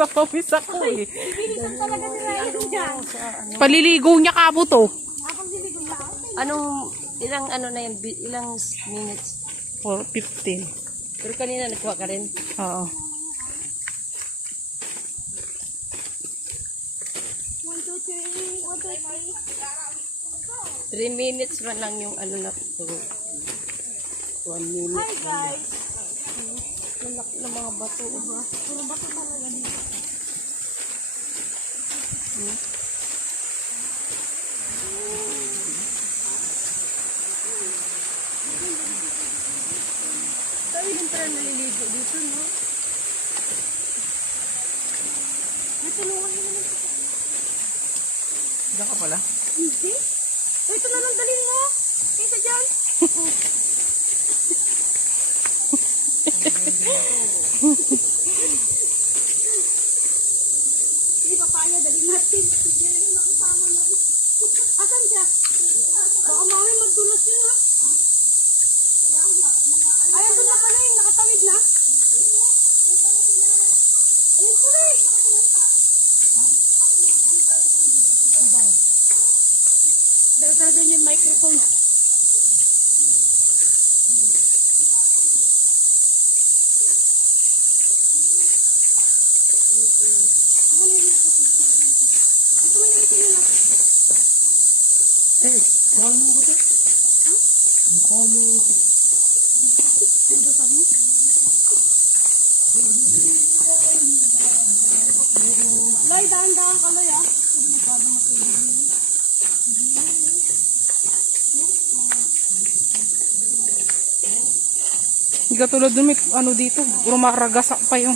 sa pawis ako eh. Bilisan talaga ni Ryan dyan. Paliligo niya kabo to. Akong siligo na. Anong, ilang ano na yan, ilang minutes? For 15. Pero kanina nagkuha ka rin. Oo. 1, 2, 3. 1, 2, 3. 3 minutes man lang yung ano na ito. 1 minute. Hi guys. Malaki ng mga bato. Puro bato talaga dito. Tayo din pala naliligo dito, no? Natulungan mo naman. Diyan ka pala? Hindi. Ito na lang dalhin mo. Kita dyan. Hindi papaya, dalhin natin. Diyan na nakasama na. Asan siya? Baka mami magdulas yun ha. Ay, ito na pala yung nakatawid na. Ayun pala eh. Dahil talaga yung microphone. Loy, dahan-dahan ka, Loy, ah. Hindi ka tulad dun may ano dito. Rumaragas pa yung